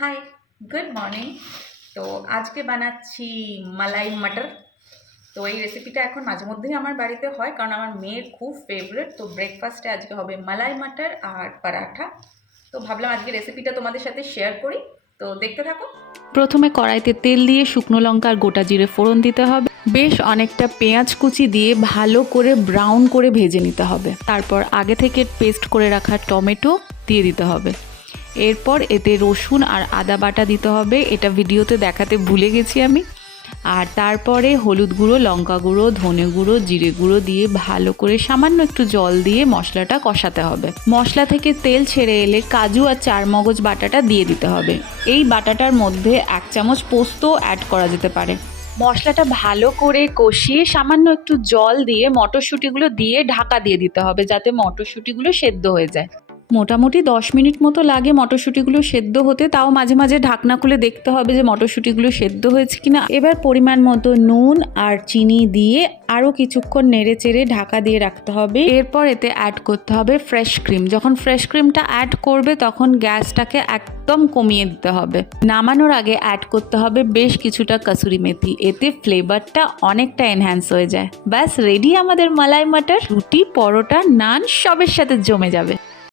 High, good morning. তো আজকে বানাচ্ছি মালাই মটর। তো এই রেসিপিটা এখন মাঝে মধ্যেই আমার বাড়িতে হয়, কারণ আমার মেয়ের খুব ফেভারিট। তো ব্রেকফাস্টে আজকে হবে মালাই মটর আর পরাঠা। তো ভাবলাম আজকে রেসিপিটা তোমাদের সাথে শেয়ার করি, তো দেখতে থাকো। প্রথমে কড়াইতে তেল দিয়ে শুকনো লঙ্কা আর গোটা জিরে ফোড়ন দিতে হবে। বেশ অনেকটা পেঁয়াজ কুচি দিয়ে ভালো করে ব্রাউন করে ভেজে নিতে হবে। তারপর আগে থেকে পেস্ট করে রাখা টমেটো দিয়ে দিতে হবে। এরপর এতে রসুন আর আদা বাটা দিতে হবে, এটা ভিডিওতে দেখাতে ভুলে গেছি আমি। আর তারপরে হলুদ গুঁড়ো, লঙ্কা গুঁড়ো, ধনে গুঁড়ো, জিরে গুঁড়ো দিয়ে ভালো করে সামান্য একটু জল দিয়ে মশলাটা কষাতে হবে। মশলা থেকে তেল ছেড়ে এলে কাজু আর চারমগজ বাটাটা দিয়ে দিতে হবে। এই বাটাটার মধ্যে 1 চামচ পোস্ত অ্যাড করা যেতে পারে। মশলাটা ভালো করে কষিয়ে সামান্য একটু জল দিয়ে মটরশুঁটিগুলো দিয়ে ঢাকা দিয়ে দিতে হবে, যাতে মটরশুঁটিগুলো সেদ্ধ হয়ে যায়। মোটামুটি 10 মিনিট মতো লাগে মটরশুঁটিগুলো সেদ্ধ হতে, তাও মাঝে মাঝে ঢাকনা খুলে দেখতে হবে যে মটরশুঁটিগুলো সেদ্ধ হয়েছে কিনা। এবার পরিমাণ মতো নুন আর চিনি দিয়ে আরও কিছুক্ষণ নেড়ে চেড়ে ঢাকা দিয়ে রাখতে হবে। এরপর এতে অ্যাড করতে হবে ফ্রেশ ক্রিম। যখন ফ্রেশ ক্রিমটা অ্যাড করবে তখন গ্যাসটাকে একদম কমিয়ে দিতে হবে। নামানোর আগে অ্যাড করতে হবে বেশ কিছুটা কসুরি মেথি, এতে ফ্লেভারটা অনেকটা এনহ্যান্স হয়ে যায়। ব্যাস রেডি আমাদের মালাই মটর। রুটি, পরোটা, নান সবের সাথে জমে যাবে।